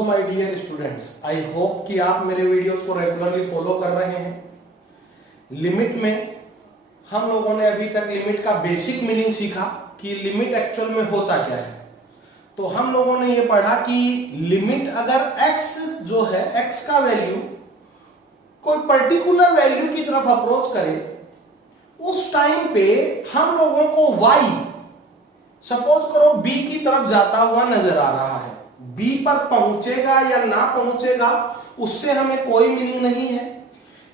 Hello my dear students, I hope कि आप मेरे वीडियोस को रेगुलरली फॉलो कर रहे हैं। लिमिट में हम लोगों ने अभी तक लिमिट का बेसिक मीनिंग सीखा कि लिमिट एक्चुअल में होता क्या है। तो हम लोगों ने ये पढ़ा कि लिमिट अगर x जो है x का वैल्यू कोई पर्टिकुलर वैल्यू की तरफ अप्रोच करे, उस टाइम पे हम लोगों को y सपोज करो b की तरफ जाता हुआ नजर आ रहा है। b पर पहुंचेगा या ना पहुंचेगा उससे हमें कोई मीनिंग नहीं है,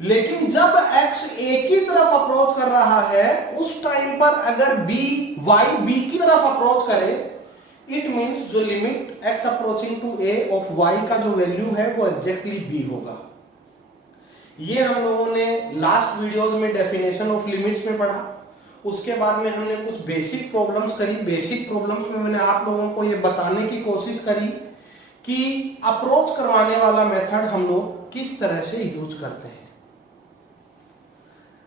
लेकिन जब x a की तरफ अप्रोच कर रहा है उस टाइम पर अगर y b की तरफ अप्रोच करे, इट मींस जो limit x approaching to a of y का जो वैल्यू है वो एग्जैक्टली b होगा। ये हम लोगों ने लास्ट वीडियोस में डेफिनेशन ऑफ लिमिट्स में पढ़ा। उसके बाद में हमने कुछ बेसिक प्रॉब्लम्स करी। बेसिक प्रॉब्लम्स में मैंने आप लोगों को ये बताने की कोशिश करी कि अप्रोच करवाने वाला मेथड हम लोग किस तरह से यूज करते हैं।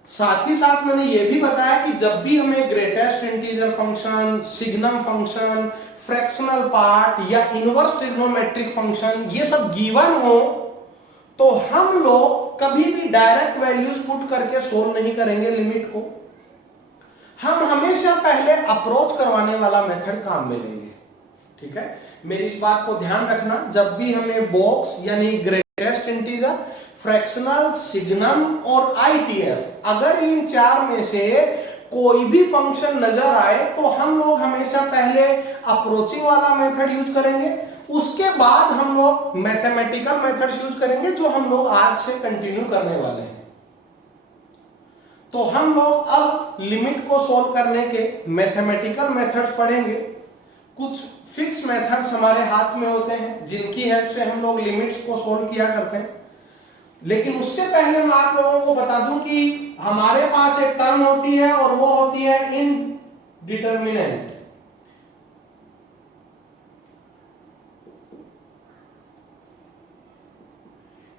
साथ ही साथ मैंने ये भी बताया कि जब भी हमें greatest integer function, signum function, fractional part या इनवर्स ट्रिग्नोमेट्रिक फंक्शन ये सब गिवन हो तो हम लोग कभी भी डायरेक्ट वैल्यूज पुट करके सोल्व नहीं करेंगे लिमिट को। हम हमेशा पहले अप्रोच करवाने वाला मेथड काम में लेंगे। ठीक है, मेरी इस बात को ध्यान रखना। जब भी हमें बॉक्स यानी ग्रेटेस्ट इंटीजर, फ्रैक्शनल, सिग्नम और आईटीएफ अगर इन चार में से कोई भी फंक्शन नजर आए तो हम लोग हमेशा पहले अप्रोचिंग वाला मेथड यूज करेंगे, उसके बाद हम लोग मैथमेटिकल मेथड यूज करेंगे जो हम लोग आज से कंटिन्यू करने वाले हैं। तो हम लोग अब लिमिट को सोल्व करने के मैथमेटिकल मेथड्स पढ़ेंगे। कुछ फिक्स मेथड्स हमारे हाथ में होते हैं जिनकी हेल्प से हम लोग लिमिट्स को सोल्व किया करते हैं। लेकिन उससे पहले मैं आप लोगों को बता दूं कि हमारे पास एक टर्म होती है और वो होती है इनडिटरमिनेंट।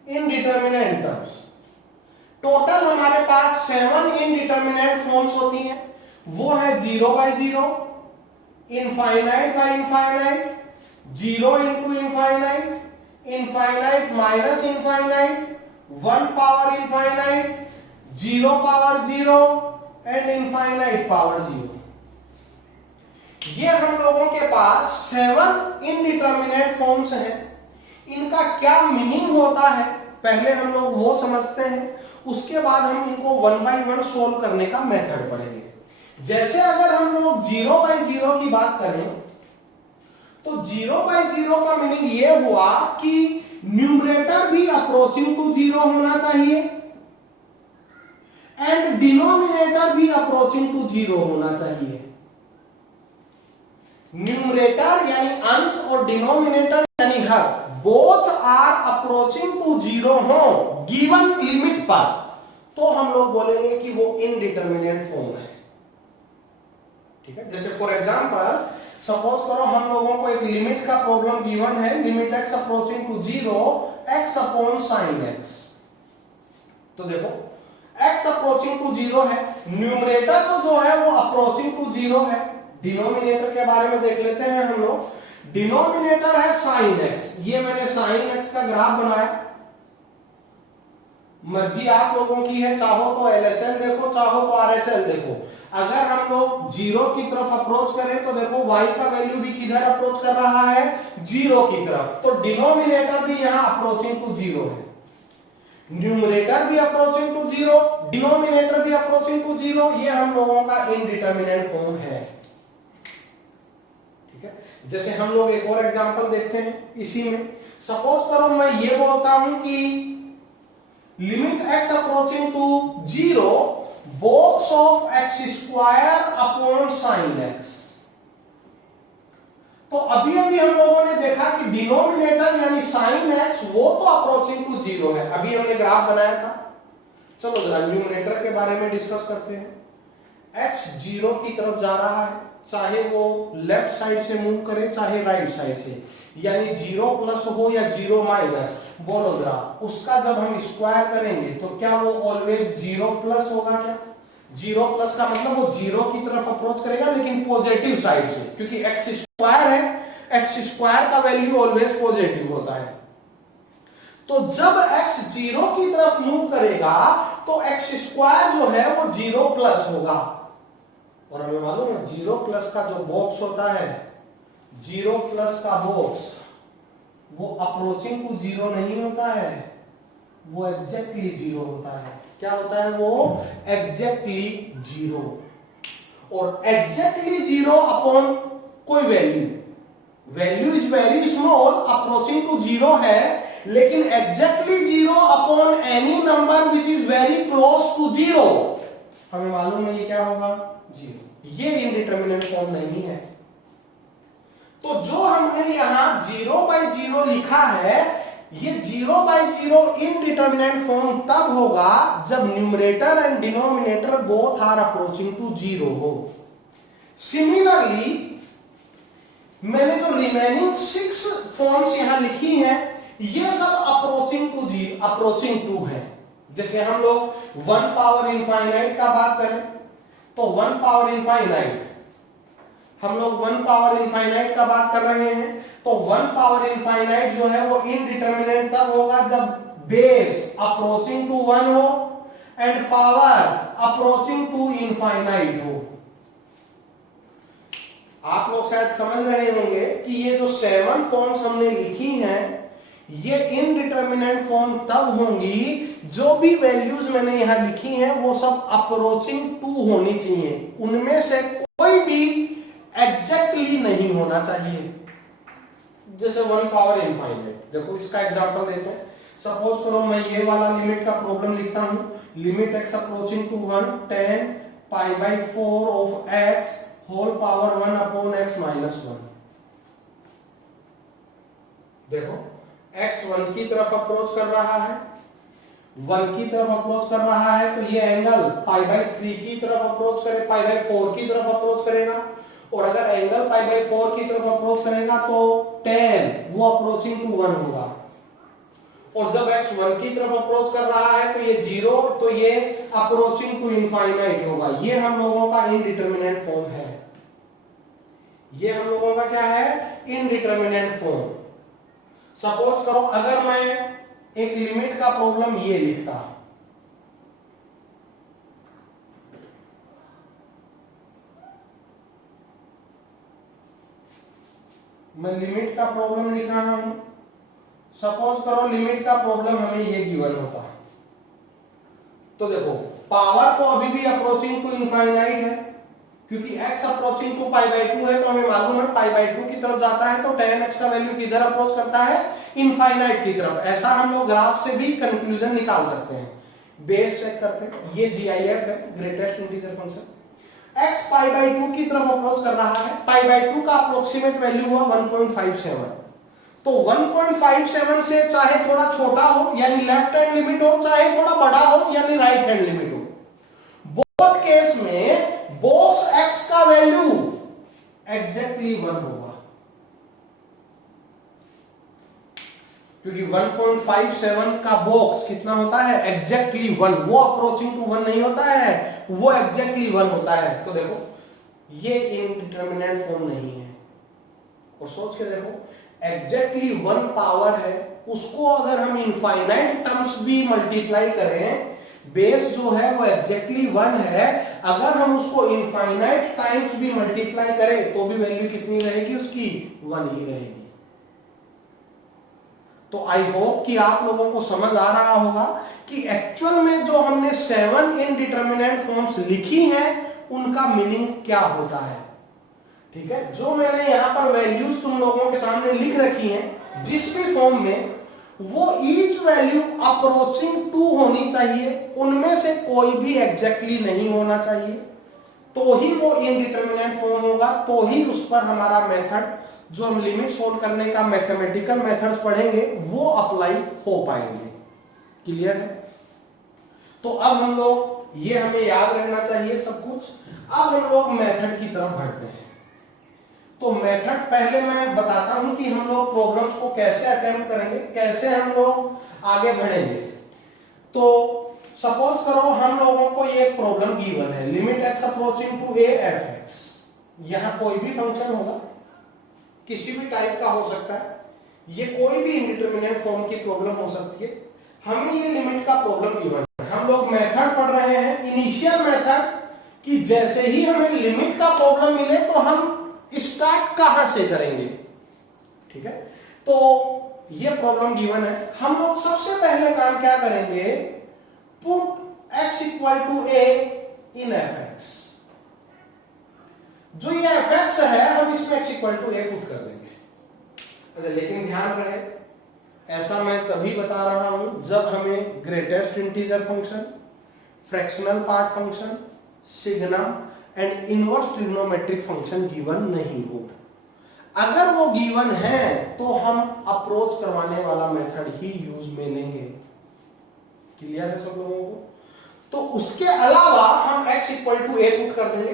इनडिटरमिनेंट टर्म्स टोटल हमारे पास 7 इनडिटरमिनेंट फॉर्म्स होती हैं। वो है 0 by 0, infinite by infinite, 0 into infinite, infinite minus infinite, 1 power infinite, 0 power 0 and infinite power 0। ये हम लोगों के पास 7 इनडिटरमिनेट फॉर्म्स हैं। इनका क्या मीनिंग होता है पहले हम लोग वो समझते हैं, उसके बाद हम इनको 1 by 1 सोल्व करने का मेथड पढ़ेंगे। जैसे अगर हम लोग 0 by 0 की बात करें तो 0 by 0 का मीनिंग ये हुआ कि न्यूमरेटर भी अप्रोचिंग टू 0 होना चाहिए एंड डिनोमिनेटर भी अप्रोचिंग टू 0 होना चाहिए। न्यूमरेटर यानी अंश और डिनोमिनेटर यानी हर बोथ आर अप्रोचिंग टू 0 हो गिवन लिमिट पर, तो हम लोग बोलेंगे कि वो इनडिटरमिनेट फॉर्म है। ठीक है, जैसे फॉर एग्जांपल सपोज करो हम लोगों को एक लिमिट का प्रॉब्लम गिवन है, limit x approaching to 0 x upon sine x। तो देखो x अप्रोचिंग टू 0 है, न्यूमरेटर तो जो है वो अप्रोचिंग टू 0 है। डिनोमिनेटर के बारे में देख लेते हैं हम लोग। डिनोमिनेटर है साइन x। ये मैंने साइन x का ग्राफ बनाया। मर्जी आप लोगों की है, चाहो तो LHL देखो, चाहो तो RHL देखो। अगर हम लोग 0 की तरफ अप्रोच करें तो देखो y का वैल्यू भी किधर अप्रोच कर रहा है, 0 की तरफ। तो डिनोमिनेटर भी यहां अप्रोचिंग टू 0 है, न्यूमरेटर भी अप्रोचिंग टू 0, डिनोमिनेटर भी अप्रोचिंग टू 0। ये हम लोगों का इनडिटरमिनेट फॉर्म है। ठीक है, जैसे हम लोग एक और एग्जांपल देखते हैं इसी में। सपोज करो मैं ये बोलता हूं कि limit x approaching to 0 box of x square upon sine x। तो अभी अभी हम लोगों ने देखा कि डिनोमिनेटर यानी साइन x वो तो अप्रोचिंग टू 0 है। अभी हमने ग्राफ बनाया था। चलो जरा न्यूमरेटर के बारे में डिस्कस करते हैं। x 0 की तरफ जा रहा है, चाहे वो लेफ्ट साइड से मूव करे चाहे राइट साइड से, यानी 0 प्लस हो या 0 माइनस। बोलो जरा उसका जब हम स्क्वायर करेंगे तो क्या वो ऑलवेज 0 प्लस होगा क्या? 0 प्लस का मतलब वो 0 की तरफ अप्रोच करेगा लेकिन पॉजिटिव साइड से, क्योंकि x स्क्वायर है एक्स स्क्वायर का वैल्यू ऑलवेज पॉजिटिव होता है। तो जब x 0 की तरफ मूव करेगा तो एक्स स्क्वायर जो है वो 0 प्लस होगा। और हमें मालूम है 0 प्लस का जो बॉक्स होता है, 0 प्लस का बॉक्स वो अप्रोचिंग टू 0 नहीं होता है, वो एग्जैक्टली 0 होता है। क्या होता है वो? एग्जैक्टली 0। और एग्जैक्टली 0 अपॉन कोई value, value is very small, approaching to 0 है, लेकिन exactly 0 upon any number which is very close to 0, हमें मालूम है ये क्या होगा? 0। ये इनडिटरमिनेट फॉर्म नहीं है। तो जो हमने यहां 0/0 लिखा है, ये 0/0 इनडिटरमिनेट फॉर्म तब होगा जब numerator and denominator both are approaching to 0 हो। सिमिलरली मैंने जो रिमेनिंग 6 फॉर्म्स यहां लिखी हैं, ये सब अप्रोचिंग टू है। जैसे हम लोग 1 पावर इनफाइनाइट का बात करें तो 1 पावर इनफाइनाइट, हम लोग 1 पावर इनफाइनाइट का बात कर रहे हैं, तो 1 पावर इनफाइनाइट जो है वो इनडिटरमिनेट तब होगा जब बेस अप्रोचिंग टू 1 हो and power approaching to infinite हो। आप लोग शायद समझ रहे होंगे कि ये जो 7 फॉर्म्स हमने लिखी हैं, ये इनडिटरमिनेट फॉर्म तब होंगी जो भी वैल्यूज मैंने यहां लिखी हैं वो सब अप्रोचिंग टू होनी चाहिए, उनमें से कोई भी एग्जैक्टली नहीं होना चाहिए। जैसे 1 पावर इनफाइनाइट, देखो इसका एग्जांपल देते हैं। सपोज करो मैं ये वाला लिमिट का प्रॉब्लम लिखता हूं, limit x approaching to 1 10 π/4 of x whole power 1 upon x minus 1। देखो x 1 की तरफ अप्रोच कर रहा है, 1 की तरफ अप्रोच कर रहा है, तो ये एंगल π/3 की तरफ अप्रोच करे, π/4 की तरफ अप्रोच करेगा। और अगर एंगल π/4 की तरफ अप्रोच करेगा तो tan वो अप्रोचिंग टू 1 होगा। और जब x 1 की तरफ अप्रोच कर रहा है तो ये 0, तो ये अप्रोचिंग टू इनफाइनाइट होगा। ये हम लोगों का इनडिटरमिनेट फॉर्म है। ये हम लोगों का क्या है? Indeterminate form. सपोज करो अगर मैं एक लिमिट का प्रॉब्लम ये लिखता, मैं लिमिट का प्रॉब्लम लिख रहा हूं। सपोज करो लिमिट का प्रॉब्लम हमें ये गिवन होता, तो देखो पावर तो अभी भी अप्रोचिंग टू इनफाइनाइट है, क्योंकि x अप्रोचिंग टू π/2 है, तो हमें मालूम है π/2 की तरफ जाता है तो tan x का वैल्यू किधर अप्रोच करता है? इनफाइनाइट की तरफ। ऐसा हम लोग ग्राफ से भी कंक्लूजन निकाल सकते हैं। बेस चेक करते हैं, ये GIF है, ग्रेटेस्ट इंटीजर फंक्शन। x π/2 की तरफ अप्रोच कर रहा है, π/2 का अप्रोक्सीमेट वैल्यू हुआ 1.57। तो 1.57 से चाहे थोड़ा छोटा हो यानी लेफ्ट हैंड लिमिट हो, चाहे थोड़ा बड़ा हो यानी राइट हैंड लिमिट हो, बोथ केस में बॉक्स x का वैल्यू एग्जैक्टली 1 होगा, क्योंकि 1.57 का बॉक्स कितना होता है? एग्जैक्टली 1। वो अप्रोचिंग टू 1 नहीं होता है, वो एग्जैक्टली 1 होता है। तो देखो ये इनडिटरमिनेट फॉर्म नहीं है। और सोच के देखो, एग्जैक्टली 1 पावर है, उसको अगर हम इनफाइनाइट टर्म्स भी मल्टीप्लाई करें, बेस जो है वो एग्जैक्टली 1 है, अगर हम उसको इनफाइनाइट टाइम्स भी मल्टीप्लाई करें तो भी वैल्यू कितनी रहेगी उसकी? 1 ही रहेगी। तो आई होप कि आप लोगों को समझ आ रहा होगा कि एक्चुअल में जो हमने 7 इनडिटरमिनेट फॉर्म्स लिखी हैं उनका मीनिंग क्या होता है। ठीक है, जो मैंने यहां पर वैल्यूज तुम लोगों के सामने लिख रखी हैं जिस भी फॉर्म में, वो ईच वैल्यू अप्रोचिंग टू होनी चाहिए, उनमें से कोई भी एग्जैक्टली नहीं होना चाहिए, तो ही वो इनडिटरमिनेट फॉर्म होगा, तो ही उस पर हमारा मेथड, जो हम लिमिट सोल्व करने का मैथमेटिकल मेथड्स पढ़ेंगे, वो अप्लाई हो पाएंगे। क्लियर है? तो अब हम लोग, ये हमें याद रखना चाहिए सब कुछ। अब हम लोग मेथड की तरफ बढ़ते हैं। तो मेथड पहले मैं बताता हूं कि हम लोग प्रॉब्लम्स को कैसे अटेम्प्ट करेंगे, कैसे हम लोग आगे बढ़ेंगे। तो सपोज करो हम लोगों को ये प्रॉब्लम गिवन है, limit x approaching to a f x। यहां कोई भी फंक्शन होगा, किसी भी टाइप का हो सकता है, ये कोई भी इंडिटरमिनेट फॉर्म की प्रॉब्लम हो सकती है। हमें ये लिमिट का प्रॉब्लम गिवन है। हम लोग मेथड पढ़ रहे हैं, इनिशियल मेथड, कि जैसे ही हमें लिमिट का प्रॉब्लम मिले तो हम स्टार्ट कहां से करेंगे। ठीक है, तो ये प्रॉब्लम गिवन है। हम लोग सबसे पहले काम क्या करेंगे, put x equal to a in fx। जो ये fx है हम इसमें x equal to a put कर देंगे। अच्छा, लेकिन ध्यान रहे, ऐसा मैं तभी बता रहा हूं जब हमें greatest integer function, fractional part function, signum and inverse trigonometric function given नहीं हो। अगर वो गिवन है तो हम अप्रोच करवाने वाला मेथड ही यूज में लेंगे। क्लियर है सब लोगों को? तो उसके अलावा हम x equal to a put कर देंगे।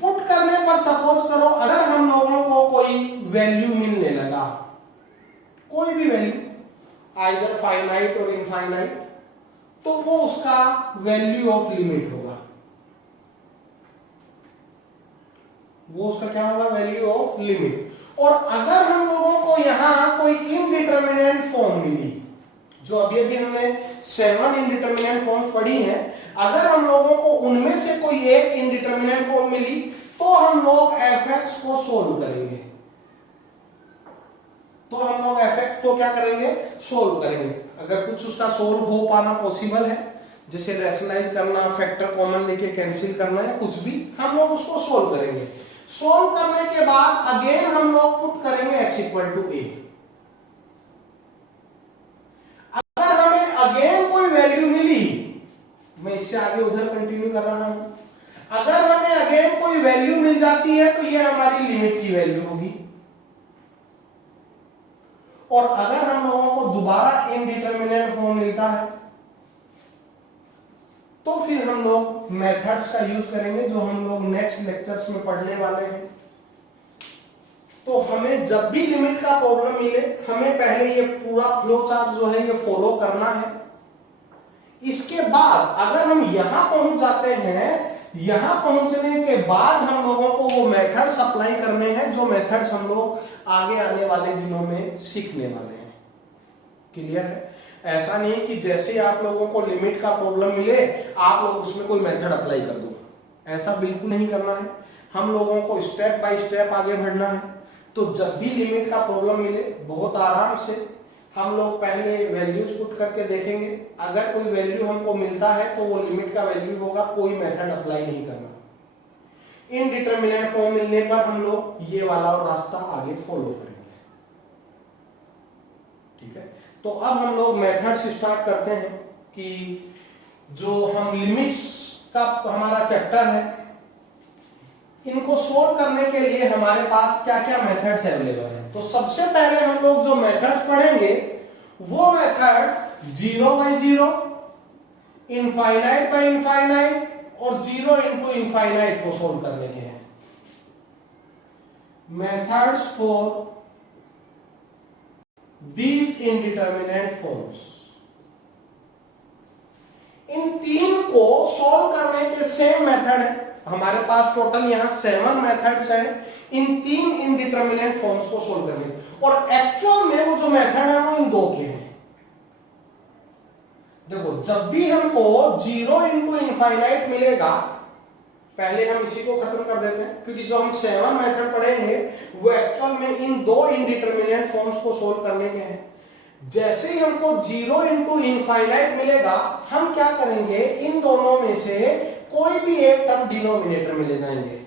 पुट करने पर सपोज करो अगर हम लोगों को कोई वैल्यू मिलने लगा, कोई भी वैल्यू, आइदर फाइनाइट और इनफाइनाइट, तो वो उसका वैल्यू ऑफ लिमिट होगा। वो उसका क्या होगा, वैल्यू ऑफ लिमिट। और अगर हम लोगों को यहां कोई इनडिटरमिनेट फॉर्म मिली, जो अभी अभी हमने 7 इनडिटरमिनेट फॉर्म पढ़ी हैं, अगर हम लोगों को उनमें से कोई एक इनडिटरमिनेट फॉर्म मिली तो हम लोग fx को सोल्व करेंगे। तो हम लोग fx को क्या करेंगे, सोल्व करेंगे। अगर कुछ उसका सोल्व हो पाना पॉसिबल है, जैसे रैशनलाइज करना, फैक्टर कॉमन लेके कैंसिल करना या कुछ भी, हम लोग उसको सोल्व करेंगे। सोल्व करने के बाद अगेन हम लोग पुट करेंगे x इक्वल टू a। अगर हमें अगेन कोई वैल्यू मिली, मैं इससे आगे उधर कंटिन्यू कर रहा हूं, अगर हमें अगेन कोई वैल्यू मिल जाती है तो ये हमारी लिमिट की वैल्यू होगी। और अगर हम लोगों को दोबारा इनडिटरमिनेट फॉर्म मिलता है तो फिर हम लोग मेथड्स का यूज करेंगे, जो हम लोग नेक्स्ट लेक्चर्स में पढ़ने वाले हैं। तो हमें जब भी लिमिट का प्रॉब्लम मिले, हमें पहले ये पूरा फ्लो चार्ट जो है ये फॉलो करना है। इसके बाद अगर हम यहां पहुंच जाते हैं, यहां पहुंचने के बाद हम लोगों को वो मेथड्स अप्लाई करने हैं, जो मेथड्स हम लोग आगे आने वाले दिनों में सीखने वाले हैं। क्लियर है? ऐसा नहीं कि जैसे ही आप लोगों को लिमिट का प्रॉब्लम मिले आप लोग उसमें कोई मेथड अप्लाई कर दो, ऐसा बिल्कुल नहीं करना है। हम लोगों को स्टेप बाय स्टेप आगे बढ़ना है। तो जब भी लिमिट का प्रॉब्लम मिले, बहुत आराम से हम लोग पहले वैल्यूज पुट करके देखेंगे। अगर कोई वैल्यू हमको मिलता है तो वो लिमिट का वैल्यू होगा, कोई मेथड अप्लाई नहीं करना। इनडिटरमिनेट फॉर्म मिलने पर हम लोग ये वाला रास्ता आगे फॉलो करेंगे। ठीक है, तो अब हम लोग मेथड्स स्टार्ट करते हैं कि जो हम लिमिट्स का हमारा चैप्टर है, इनको सोल्व करने के लिए हमारे पास क्या क्या मेथड्स अवेलेबल हैं। तो सबसे पहले हम लोग जो मेथड्स पढ़ेंगे वो methods 0 by 0, infinite by infinite और 0 इंटू इनफाइनाइट को सोल्व करने के हैं। Methods for these indeterminate forms। इन तीन को सॉल्व करने के सेम मेथड है हमारे पास। टोटल यहां 7 मेथड्स हैं इन तीन इनडिटरमिनेट फॉर्म्स को सॉल्व करने। और एक्चुअल में वो जो मेथड है वो इन दो के हैं। देखो, जब भी हमको 0 इंटू इनफाइनाइट मिलेगा, पहले हम इसी को खत्म कर देते हैं, क्योंकि जो हम 7 मेथड पढ़ेंगे वो एक्चुअल में इन दो इनडिटरमिनेट फॉर्म्स को सोल्व करने के हैं। जैसे ही हमको 0 इंटू इनफाइनाइट मिलेगा, हम क्या करेंगे, इन दोनों में से कोई भी एक टर्म डिनोमिनेटर में ले जाएंगे।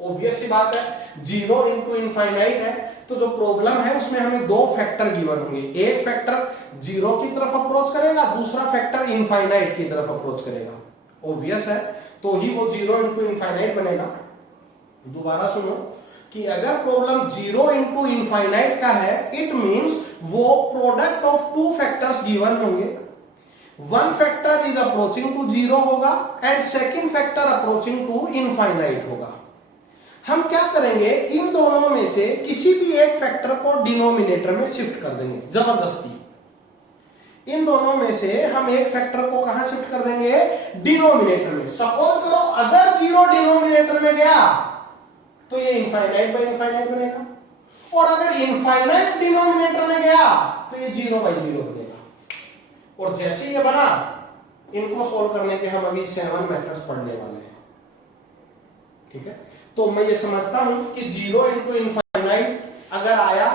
ऑब्वियस सी बात है, 0 इंटू इनफाइनाइट है तो जो प्रॉब्लम है उसमें हमें दो फैक्टर गिवन होंगे। एक फैक्टर 0 की तरफ अप्रोच करेगा, दूसरा फैक्टर इनफाइनाइट की तरफ अप्रोच करेगा। ऑब्वियस है, तो ही वो 0 इंटू इनफाइनाइट बनेगा। दोबारा सुनो कि अगर प्रॉब्लम 0 इंटू इनफाइनाइट का है, इट मींस वो product of two factors given होंगे। One factor is approaching to 0 होगा and second factor approaching to infinite होगा। हम क्या करेंगे, इन दोनों में से किसी भी एक फैक्टर को डिनोमिनेटर में शिफ्ट कर देंगे जबरदस्ती। इन दोनों में से हम एक फैक्टर को कहां शिफ्ट कर देंगे, डिनोमिनेटर में। सपोज करो अगर 0 डिनोमिनेटर में गया तो ये इनफाइनाइट बाय इनफाइनाइट बनेगा, और अगर इनफाइनाइट डिनोमिनेटर में गया तो ये 0/0 बनेगा। और जैसे ये बना, इनको सोल्व करने के हम अभी 7 मेथड्स पढ़ने वाले हैं। ठीक है, तो मैं ये समझता हूं कि 0 इंटू इनफाइनाइट अगर आया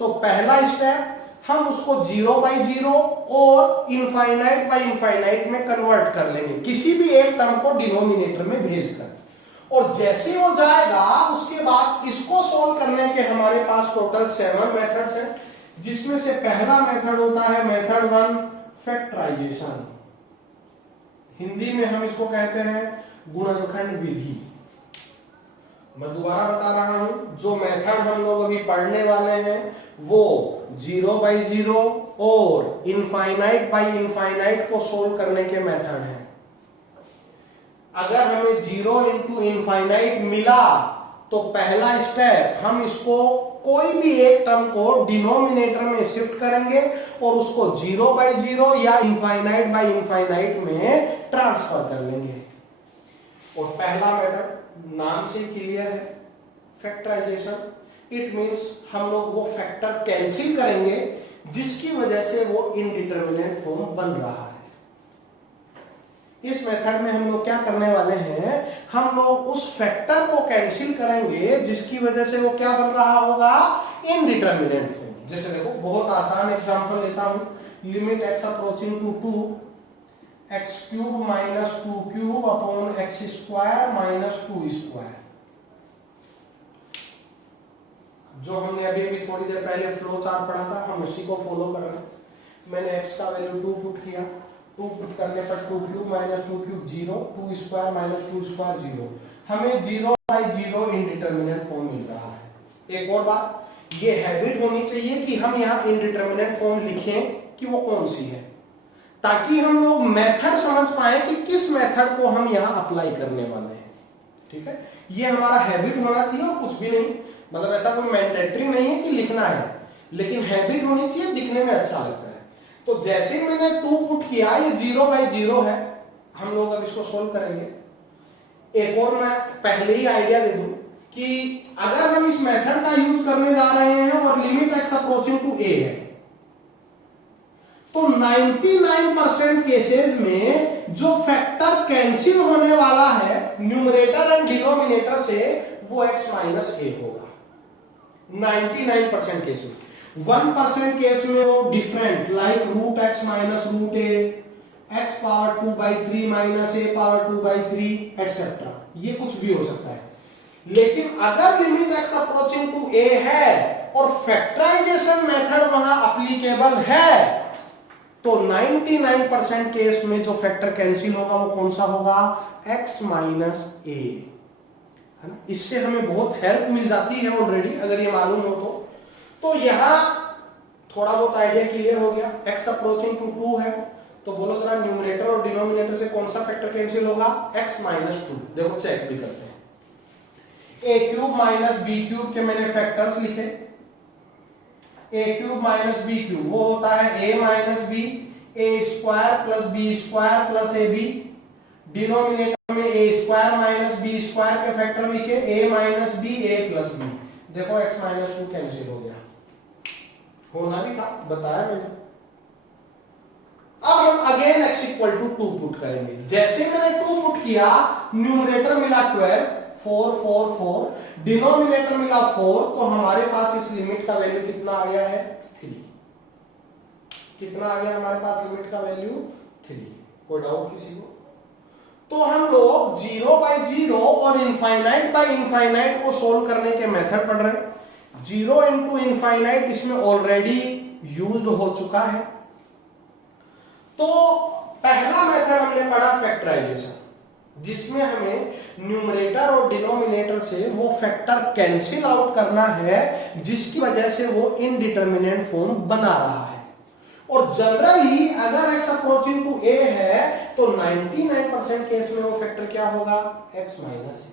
तो पहला स्टेप हम उसको 0/0 और इनफाइनाइट में कन्वर्ट कर लेंगे, किसी भी एक टर्म को डिनोमिनेटर में भेजकर। और जैसे हो जाएगा उसके बाद इसको सोल्व करने के हमारे पास टोटल 7 मेथड्स हैं, जिसमें से पहला मेथड होता है मेथड 1 फैक्टराइजेशन। हिंदी में हम इसको कहते हैं गुणनखंड विधि। मैं दोबारा बता रहा हूं, जो मेथड हम लोग अभी पढ़ने वाले हैं वो 0/0 और इनफाइनाइट को सोल्व करने के मेथड है। अगर हमें 0 इंटू इनफाइनाइट मिला तो पहला स्टेप हम इसको कोई भी एक टर्म को डिनोमिनेटर में शिफ्ट करेंगे और उसको 0/0 या इनफाइनाइट में ट्रांसफर कर लेंगे। और पहला मेथड नाम से क्लियर है, फैक्टराइजेशन। इट मींस हम लोग वो फैक्टर कैंसिल करेंगे जिसकी वजह से वो इनडिटरमिनेट फॉर्म बन रहा है। इस मेथड में हम लोग क्या करने वाले हैं, हम लोग उस फैक्टर को कैंसिल करेंगे जिसकी वजह से वो क्या बन रहा होगा, इनडिटरमिनेट फॉर्म। जैसे देखो, बहुत आसान एग्जांपल लेता हूं, limit x approaching to 2 x³ minus 2³ upon x² minus 2²। जो हमने अभी अभी थोड़ी देर पहले फ्लो चार्ट पढ़ा था, हम उसी को फॉलो कर रहे हैं। मैंने x का वैल्यू 2 पुट किया, 2 पुट करने पर 2³ माइनस 2³ 0, 2² माइनस 2² 0। हमें 0/0 इनडिटरमिनेट फॉर्म मिल रहा है। एक और बात, ये हैबिट होनी चाहिए कि हम यहाँ इनडिटरमिनेट फॉर्म लिखें कि वो कौन सी है, ताकि हम लोग मेथड समझ पाए कि किस मेथड को हम यहाँ अप्लाई करने वाले हैं। ठीक है, ये हमारा हैबिट होना चाहिए और कुछ भी नहीं। मतलब ऐसा कोई मैंडेटरी नहीं है कि लिखना है, लेकिन हैबिट होनी चाहिए, दिखने में अच्छा लगता है। तो जैसे ही मैंने 2 पुट किया, ये 0/0 है, हम लोग अब इसको सोल्व करेंगे। एक और मैं पहले ही आइडिया दे दूं कि अगर हम इस मेथड का यूज करने जा रहे हैं और limit x approaching to a है, तो 99% केसेस में जो फैक्टर कैंसिल होने वाला है न्यूमरेटर एंड डिनोमिनेटर से, वो x माइनस a होगा। 99% केस में। 1% केस में वो different, like √x minus √a, x power 2/3 minus a power 2/3 etcetera, ये कुछ भी हो सकता है। लेकिन अगर limit x approaching to a है और फैक्टराइजेशन मेथड वहां अप्लीकेबल है, तो 99% केस में जो फैक्टर कैंसिल होगा वो कौन सा होगा, x माइनस a, है ना। इससे हमें बहुत हेल्प मिल जाती है ऑलरेडी, अगर ये मालूम हो तो यहां थोड़ा बहुत आइडिया क्लियर हो गया। x अप्रोचिंग टू 2 है, तो बोलो जरा न्यूमरेटर और डिनोमिनेटर से कौन सा फैक्टर कैंसिल होगा, x माइनस 2। देखो चेक भी करते हैं। a³ माइनस b³ के मैंने फैक्टर्स लिखे। a³ माइनस b³ वो होता है a minus b, a² plus b² plus ab। Denominator में a² माइनस b² के फैक्टर लिखे, a minus b, a plus b। देखो x माइनस 2 कैंसिल हो गया, होना भी था, बताया मैंने। अब हम again x equal to 2 put करेंगे। जैसे मैंने 2 पुट किया, न्यूमरेटर मिला 12, 4 4 4, डिनोमिनेटर मिला 4, तो हमारे पास इस लिमिट का वैल्यू कितना आ गया है, 3। कितना आ गया हमारे पास लिमिट का वैल्यू, 3। कोई डाउट किसी को? तो हम लोग 0/0 और इनफाइनाइट को सोल्व करने के मेथड पढ़ रहे हैं। 0 इंटू इनफाइनाइट इसमें ऑलरेडी यूज्ड हो चुका है। तो पहला मेथड हमने पढ़ा फैक्टराइजेशन, जिसमें हमें न्यूमरेटर और डिनोमिनेटर से वो फैक्टर कैंसिल आउट करना है जिसकी वजह से वो इनडिटरमिनेट फॉर्म बना रहा है। और जनरली अगर x अप्रोचिंग टू a है तो 99% केस में वो फैक्टर क्या होगा, x माइनस a।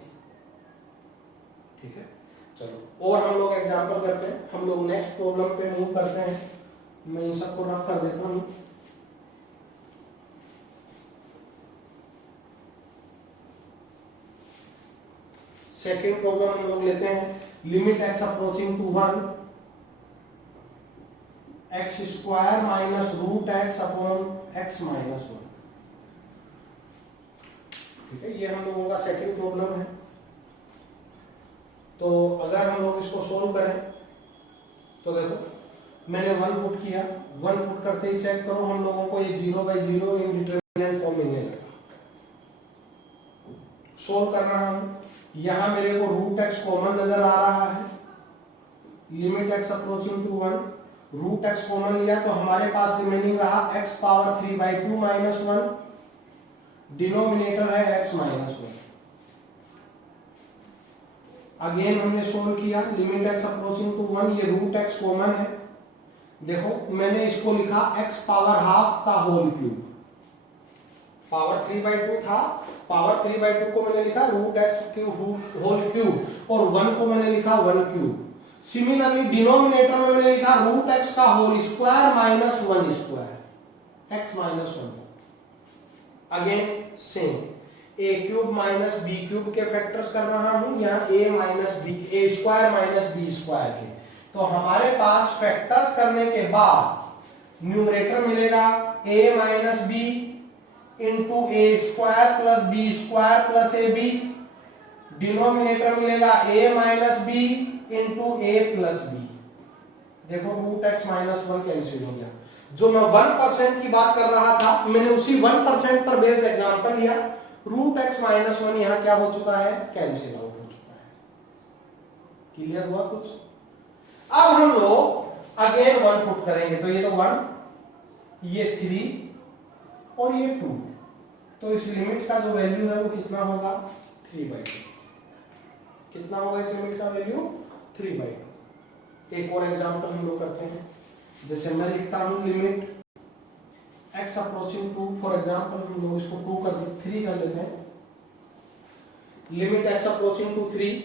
ठीक है, चलो और हम लोग एग्जांपल करते हैं। हम लोग नेक्स्ट प्रॉब्लम पे मूव करते हैं। मैं इन सबको रफ कर देता हूं। सेकेंड प्रॉब्लम हम लोग लेते हैं, limit x approaching to 1 x square minus root x upon x minus 1। ठीक है, ये हम लोगों का सेकेंड प्रॉब्लम है। तो अगर हम लोग इसको सोल्व करें तो देखो मैंने 1 पुट किया, 1 पुट करते ही चेक करो हम लोगों को ये 0/0 इंडिटरमिनेट फॉर्म मिलने लगा। सोल्व कर रहा हूं, यहां मेरे को रूट एक्स कॉमन नजर आ रहा है, limit x approaching to 1, root x common लिया तो हमारे पास रिमेनिंग रहा x पावर 3/2 माइनस 1, डिनोमिनेटर है x माइनस 1। अगेन हमने सोल्व किया, लिमिट एक्स अप्रोचिंग टू 1, ये रूट एक्स कॉमन है, देखो मैंने इसको लिखा x पावर हाफ का होल क्यूब, पावर 3/2 था, पावर 3/2 को मैंने लिखा root x cube whole cube और 1 को मैंने लिखा 1 क्यूब। सिमिलरली डिनोमिनेटर में मैंने लिखा रूट एक्स का whole square minus 1 square x minus 1। Again same, a cube minus b cube के फैक्टर्स कर रहा हूं, यहाँ a minus b, a square minus b square के। तो हमारे पास फैक्टर्स करने के बाद न्यूमरेटर मिलेगा a minus b into a square plus b square plus a b, denominator मिलेगा a minus b into a plus b. देखो रूट एक्स माइनस 1 कैंसिल हो गया। जो मैं 1% की बात कर रहा था मैंने उसी 1% पर बेस्ड एग्जांपल लिया, रूट एक्स माइनस 1 यहां क्या हो चुका है, कैंसिल आउट हो चुका है। क्लियर हुआ कुछ? अब हम लोग अगेन 1 पुट करेंगे तो ये तो 1, ये 3 और ये 2, तो इस लिमिट का जो वैल्यू है वो कितना होगा, 3/2। कितना होगा इस लिमिट का वैल्यू, 3/2। एक और एग्जांपल हम लोग करते हैं, जैसे मैं लिखता हूं limit x approaching 2, for example हम लोग इसको 2 कर 3 कर लेते हैं, limit x approaching to 3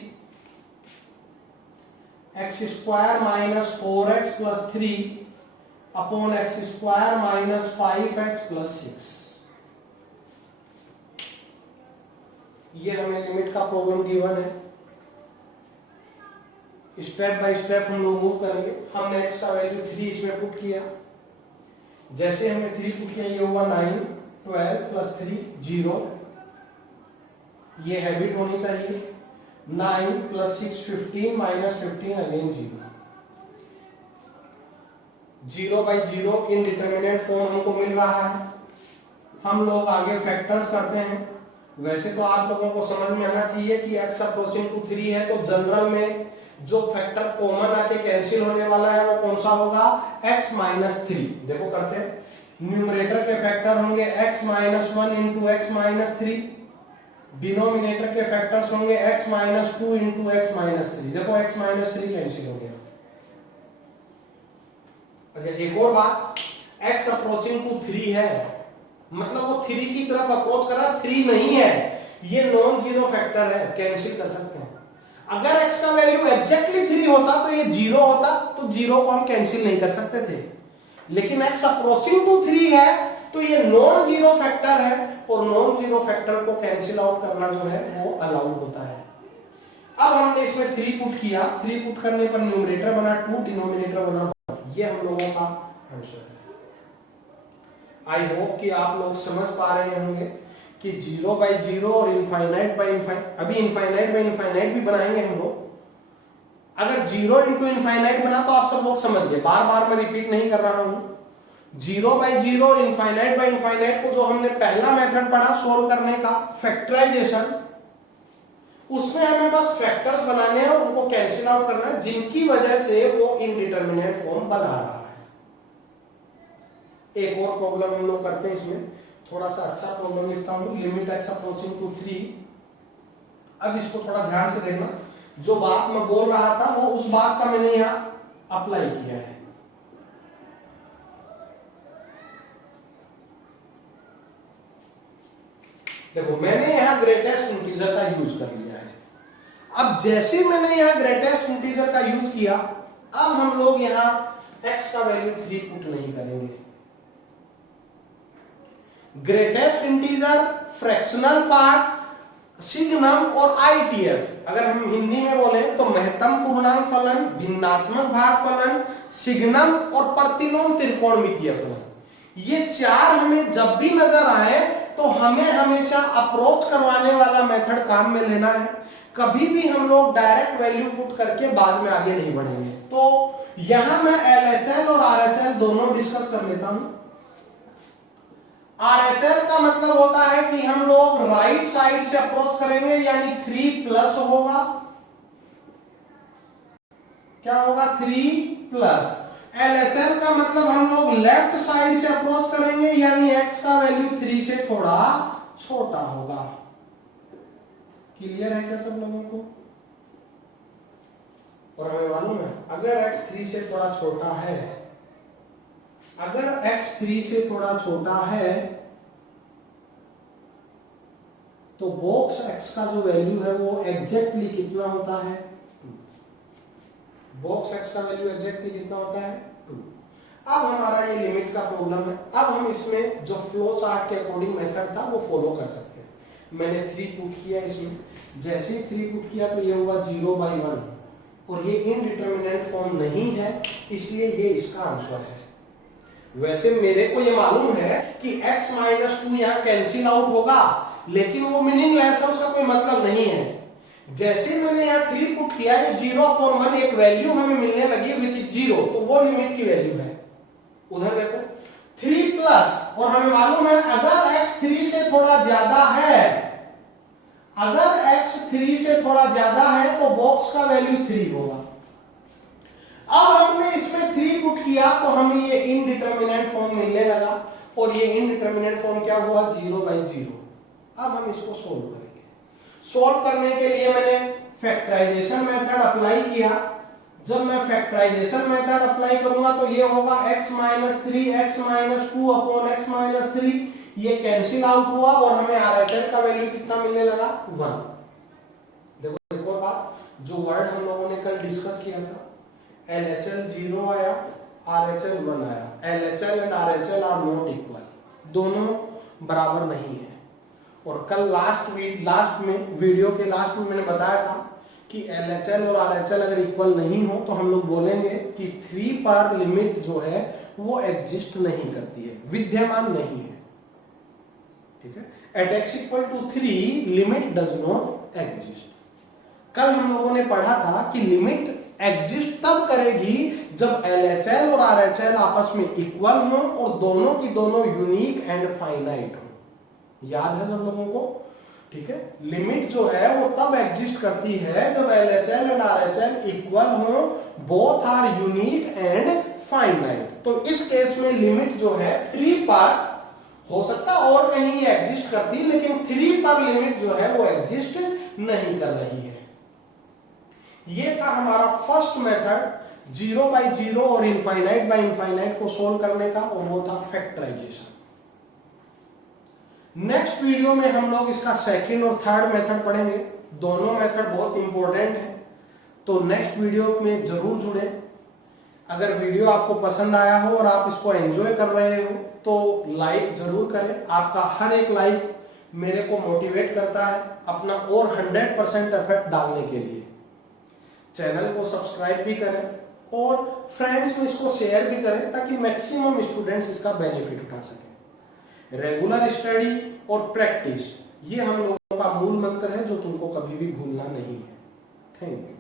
x square minus 4x plus 3 upon x square minus 5x plus 6। ये हमें लिमिट का प्रॉब्लम गिवन है, स्टेप बाय स्टेप हम लोग मूव करेंगे। हमने x का वैल्यू 3 इसमें पुट किया, जैसे हमने 3 पुट किया ये हुआ 9, 12 प्लस 3 0, ये हैबिट होनी चाहिए, 9 plus 6 15 minus 15 again 0/0 indeterminate form हमको मिल रहा है। हम लोग आगे फैक्टर्स करते हैं। वैसे तो आप लोगों को समझ में आना चाहिए कि x अप्रोचिंग टू 3 है तो जनरल में जो फैक्टर कॉमन आके कैंसिल होने वाला है वो कौन सा होगा, x माइनस 3। देखो करते हैं, न्यूमरेटर के फैक्टर होंगे x minus 1 into x minus 3, denominator के फैक्टर्स होंगे x minus 2 into x minus 3। देखो x माइनस 3 कैंसिल हो गया। अच्छा एक और बात, x अप्रोचिंग टू 3 है मतलब वो 3 की तरफ अप्रोच कर रहा, 3 नहीं है, ये नॉन जीरो फैक्टर है, कैंसिल कर सकते हैं। अगर x का वैल्यू एग्जैक्टली 3 होता तो ये 0 होता, तो 0 को हम कैंसिल नहीं कर सकते थे, लेकिन x अप्रोचिंग टू 3 है तो ये नॉन जीरो फैक्टर है और नॉन जीरो फैक्टर को कैंसिल आउट करना जो है वो अलाउड होता है। अब हमने इसमें 3 पुट किया, 3 पुट करने पर न्यूमरेटर बना 2, डिनोमिनेटर बना 1। ये हम लोगों का आंसर है। आई होप कि आप लोग समझ पा रहे होंगे कि 0/0 और इनफाइनाइट बाय इनफाइनाइट, अभी इनफाइनाइट बाय इनफाइनाइट भी बनाएंगे हम लोग। अगर 0 इंटू इनफाइनाइट बना तो आप सब लोग समझ गए, बार बार मैं रिपीट नहीं कर रहा हूं। 0/0 और इनफाइनाइट बाय इनफाइनाइट को जो हमने पहला मेथड पढ़ा सोल्व करने का, फैक्टराइजेशन, उसमें हमें बस फैक्टर्स बनाने हैं और उनको कैंसिल आउट करना है जिनकी वजह से वो इनडिटरमिनेट फॉर्म बना रहा है। एक और प्रॉब्लम हम लोग करते हैं, इसमें थोड़ा सा अच्छा प्रॉब्लम लिखता हूं, लिमिट x अप्रोचिंग टू 3। अब इसको थोड़ा ध्यान से देखना, जो बात मैं बोल रहा था वो उस बात का मैंने यहां अप्लाई किया है। देखो मैंने यहां ग्रेटेस्ट इंटीजर का यूज कर लिया है। अब जैसे मैंने यहां ग्रेटेस्ट इंटीजर का यूज किया, अब हम लोग यहां x का वैल्यू 3 पुट नहीं करेंगे। Greatest integer, fractional part, signum और आईटीएफ, अगर हम हिंदी में बोले तो महत्तम पूर्णांक फलन, भिन्नात्मक भागफलन, सिग्नम और प्रतिलोम त्रिकोणमितीय फलन, ये चार हमें जब भी नजर आए तो हमें हमेशा अप्रोच करवाने वाला मेथड काम में लेना है। कभी भी हम लोग डायरेक्ट वैल्यू पुट करके बाद में आगे नहीं बढ़ेंगे। तो यहां मैं LHL और RHL दोनों डिस्कस कर लेता हूं। RHL का मतलब होता है कि हम लोग राइट साइड से अप्रोच करेंगे, यानी 3 प्लस होगा। क्या होगा? 3 प्लस। LHL का मतलब हम लोग लेफ्ट साइड से अप्रोच करेंगे, यानी x का वैल्यू 3 से थोड़ा छोटा होगा। क्लियर है क्या सब लोगों को? और हमें मालूम है अगर x 3 से थोड़ा छोटा है, अगर x 3 से थोड़ा छोटा है तो बॉक्स x का जो वैल्यू है वो एग्जैक्टली कितना होता है? 2। बॉक्स x का वैल्यू एग्जैक्टली कितना होता है? 2। अब हमारा ये लिमिट का प्रॉब्लम है। अब हम इसमें जो फ्लो चार्ट के अकॉर्डिंग मेथड था वो फॉलो कर सकते हैं। मैंने 3 पुट किया इसमें, जैसे ही 3 पुट किया तो ये होगा 0/1, और ये इनडिटरमिनेट फॉर्म नहीं है, इसलिए ये इसका आंसर है। वैसे मेरे को ये मालूम है कि x - 2 यहाँ कैंसिल आउट होगा, लेकिन वो मीनिंगलेस है, उसका कोई मतलब नहीं है। जैसे मैंने यहाँ 3 पुट किया, ये 0/1 एक वैल्यू हमें मिलने लगी विच इज 0, तो वो लिमिट की वैल्यू है। उधर देखो 3 प्लस, और हमें मालूम है अगर x 3 से थोड़ा ज्यादा है, अगर x 3 से थोड़ा ज्यादा है तो बॉक्स का वैल्यू 3 होगा। अब हमने इसमें 3 पुट किया तो हमें ये इनडिटरमिनेट फॉर्म मिलने लगा, और ये इनडिटरमिनेट फॉर्म क्या हुआ? 0/0। अब हम इसको सोल्व करेंगे। सोल्व करने के लिए मैंने फैक्टराइजेशन मेथड अप्लाई किया। जब मैं फैक्टराइजेशन मेथड अप्लाई करूंगा तो ये होगा x - 3 x - 2 अपॉन x - 3, ये कैंसिल आउट हुआ और हमें RHL का वैल्यू कितना मिलने लगा? 1। देखो एक और बात, जो वर्ड हम लोगों ने कल डिस्कस किया था, LHL 0 आया, RHL 1 आया। LHL and RHL are not equal, दोनों बराबर नहीं है। और कल लास्ट में वीडियो के लास्ट में मैंने बताया था कि LHL और RHL अगर इक्वल नहीं हो तो हम लोग बोलेंगे कि 3 पर लिमिट जो है वो एग्जिस्ट नहीं करती है, विद्यमान नहीं है। ठीक है, at x = 3 limit does not exist. कल हम लोगों ने पढ़ा था कि लिमिट एग्जिस्ट तब करेगी जब LHL और RHL आपस में इक्वल हो और दोनों की दोनों यूनिक एंड फाइनाइट हो। याद है सब लोगों को? ठीक है, लिमिट जो है वो तब एग्जिस्ट करती है जब LHL एंड RHL इक्वल हो, both are unique and finite. तो इस केस में लिमिट जो है 3 पर, हो सकता और कहीं एग्जिस्ट करती, लेकिन 3 पर लिमिट जो है वो एग्जिस्ट नहीं कर रही है। ये था हमारा फर्स्ट मेथड 0/0 और इनफाइनाइट को सोल्व करने का, और वो था फैक्टराइजेशन। नेक्स्ट वीडियो में हम लोग इसका सेकंड और थर्ड मेथड पढ़ेंगे। दोनों मेथड बहुत इंपॉर्टेंट है, तो नेक्स्ट वीडियो में जरूर जुड़े। अगर वीडियो आपको पसंद आया हो और आप इसको एंजॉय कर रहे हो तो लाइक जरूर करें। आपका हर एक लाइक मेरे को मोटिवेट करता है अपना और 100% एफर्ट डालने के लिए। चैनल को सब्सक्राइब भी करें और फ्रेंड्स में इसको शेयर भी करें ताकि मैक्सिमम स्टूडेंट्स इसका बेनिफिट उठा सकें। रेगुलर स्टडी और प्रैक्टिस, ये हम लोगों का मूल मंत्र है जो तुमको कभी भी भूलना नहीं है। Thank you.